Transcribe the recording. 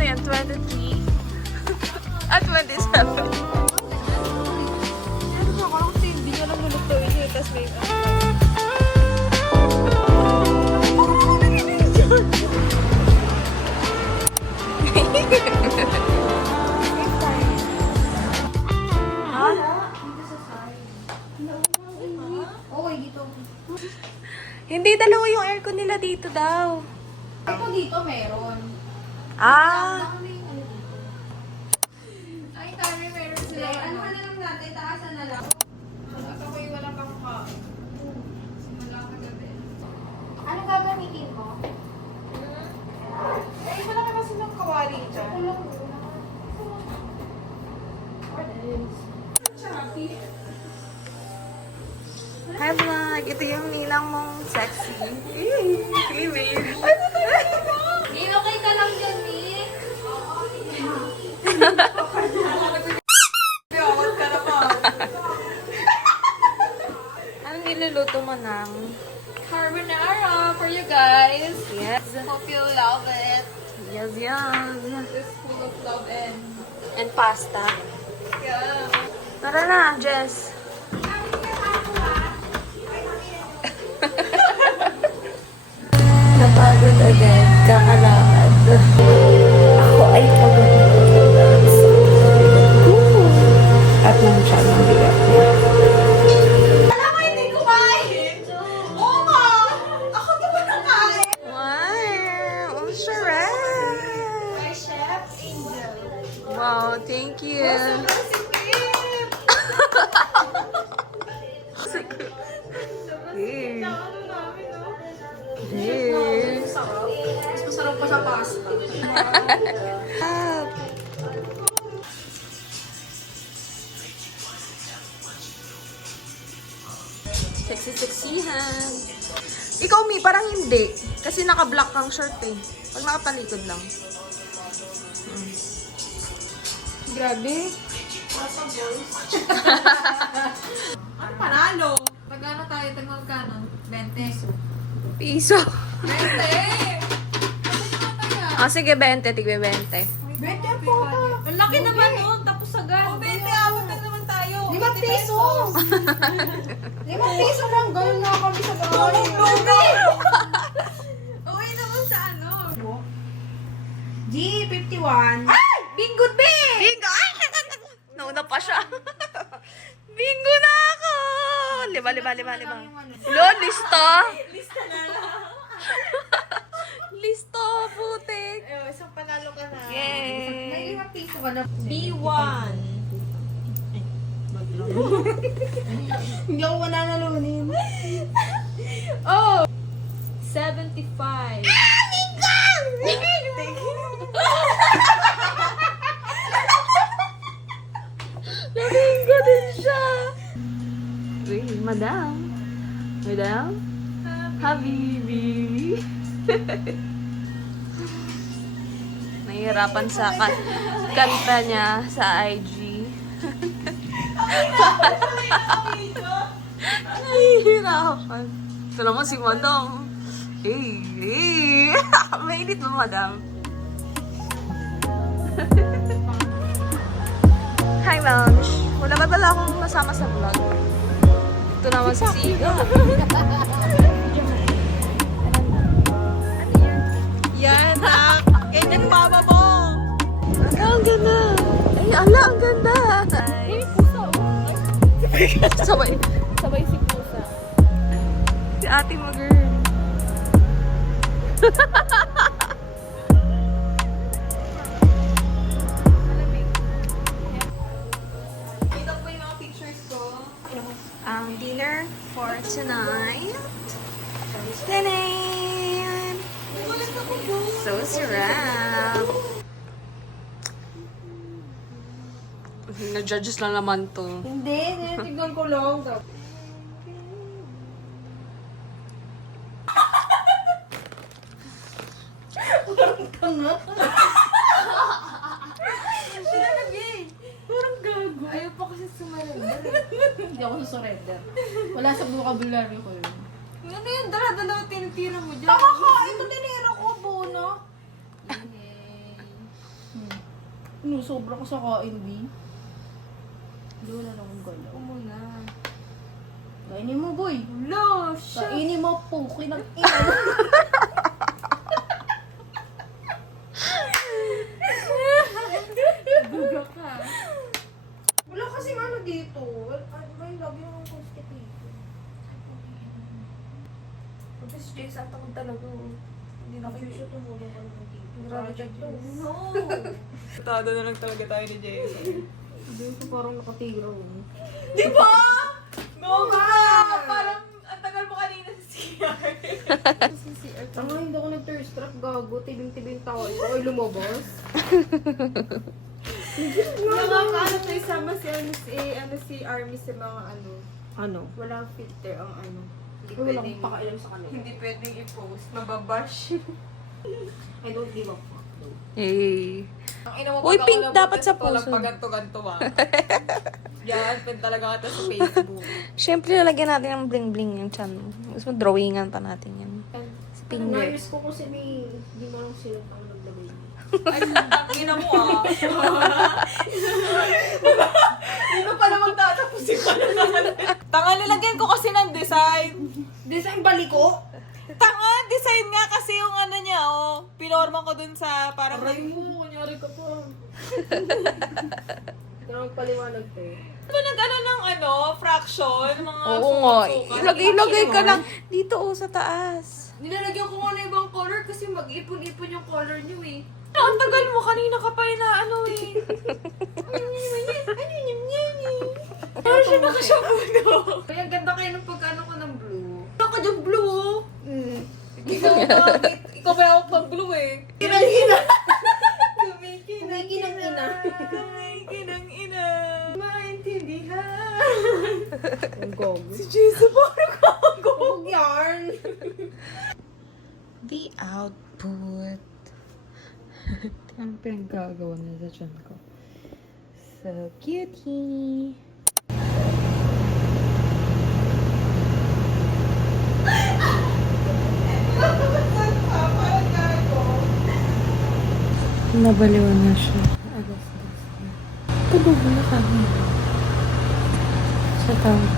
na yan? 23? At 27? Ano ba? Parang kasi hindi nyo lang lulutuin yun. Tapos may... Hindi, dalawa yung aircon nila dito daw. Ito dito meron. Ah! Ay, kami meron sila. Ano na lang natin? Taasan na lang. At ako'y wala kang kain. Simula ka gabi. Ano gagamitin ko? Eh, wala ka kasi ng kawali dyan. Hi vlog! Ito yung ninang mong sexy. Cleavage. Eh, okay ka lang dyan, eh. Anong niluluto mo nang? Carbonara for you guys. Yes. Hope you love it. Yes, yes. It's full of love And pasta. yeah. Tara na, Jess. Napagod agad, kakalakad. Ako ay pagod na at nang siya ng bigat niya. Alam mo, hindi kumain! Oo nga! Ako di ba nakain? Wow! Ang sarap! My chef, Angel. Wow, thank you. Yes. Mas masarap pa sa pasta. Sexy-sexyhan. Ikaw, Mi, parang hindi. Kasi naka-black kang shirt eh. Pag nakatalikod lang. Grabe. Ano panalo? Pag-ano tayo? Tag-magkano? 20. Piso. 20! Ah, sige, 20. Tigwe 20. 20 po ito. Ang laki naman, oh. Tapos agad. O, 20. Apat na naman tayo. 5 pesos. 5 peso lang. Gano'n na kami sa bahay. Uwi naman sa ano. G51. Ay! Bingo B! Bingo! Ay! Nauna pa siya. Bingo na ako! Liba. Lo, listo? Lista na lang. Listo, putik. Isang panalo ka na. Yay! May 5 piso ka na. B1. Hindi ako mananalunin. Oh! 75. Nabinggo din siya. Uy, madam. Madam? Habibi. Nahihirapan sa kanta niya sa IG. Nahihirapan. Ito naman si madam. Hey. Mainit mo, madam. Hi, Lounge. Wala ba pala akong nasama sa vlog? Ito naman si Siga. Yan, ha? Ganyan mama mo. Ang ganda. Ay, ala, ang ganda. Ay, pusa, oh. Sabay si pusa. Si ate mo, girl. Ito po yung mga pictures ko. Ang dinner for tonight. Tanan! So sarap! Na-judges lang naman to. Hindi, tignan ko lang. Tanga. Parang gago. Ayaw pa kasi sumarender. Hindi ako susurrender. Wala sa vocabulary ko yun. Ano yun? Dala-dala tinitira mo dyan. Tama ka! Ito tinira ko, Bono. Sobra ka sa kain, B. Hindi, wala na akong galaw. Ako muna. Kainin mo, boy. No, shit. Kainin mo po. Kinag-ina mo. Duga ka. Wala kasi ano dito. May lagi yung constipation. Ito si Jay, sa takot talaga. Hindi na kayo. Siya tumulong ka naman dito. Grabe ka, Jay. No. Tado na lang talaga tayo ni Jason. Hindi ko parang nakatigraw. Di ba? No, ba? Parang ang tagal mo kanina sa CR. Sa CR. Tama, hindi ako nag-thirst trap. Gago. Tibing-tibing tao. Ikaw ay lumabas. Nakakaano to isama si Army sa mga ano. Ano? Walang filter ang ano. Hindi Wala pwedeng, akong pakailan sa kanila. hindi pwedeng i-post. Mababash. I don't give a fuck. Hey. Ang ina mo Uy, pag pink ako dapat sa walang puso. paganto-ganto ah. Yan, pin talaga kita sa Facebook. Siyempre, lalagyan natin ng bling-bling yung chan mo. Gusto mo, drawingan pa natin yan. Sa finger. Nais ko kasi may hindi mo lang sila ang naglagay. Ay, ang ina mo ah. Hindi ko pa naman tatapusin pa naman. Tanga, nilagyan ko kasi ng design. Design baliko? Tanga, design nga kasi yung ano niya, oh. Pinorma ko dun sa parang... Aray mo, kunyari ka pa. Ikaw ang paliwanag ko. Di ba nag-ano ng ano, fraction? Mga Oo nga. sukat-sukat? Ilagay ka lang. Dito, sa taas. Nilalagyan ko nga na ibang color kasi mag-ipon-ipon yung color niyo eh. Ang tagal mo, kanina ka pa ano eh. Ano siya nakasyabuno? Kaya ganda kayo ng pagkano ko ng blue. Ako yung blue. Ikaw ba ako pang blue eh. Kinang-ina! Kinang-ina. Maintindihan. Ang gogo. Si Jesus, parang kago. Huwag yarn! The output. Ano pinagkagawa na sa chan ko? So cutie. Nabaliwan na siya. Alas-alas na. Tulog na kami. Sa tawag.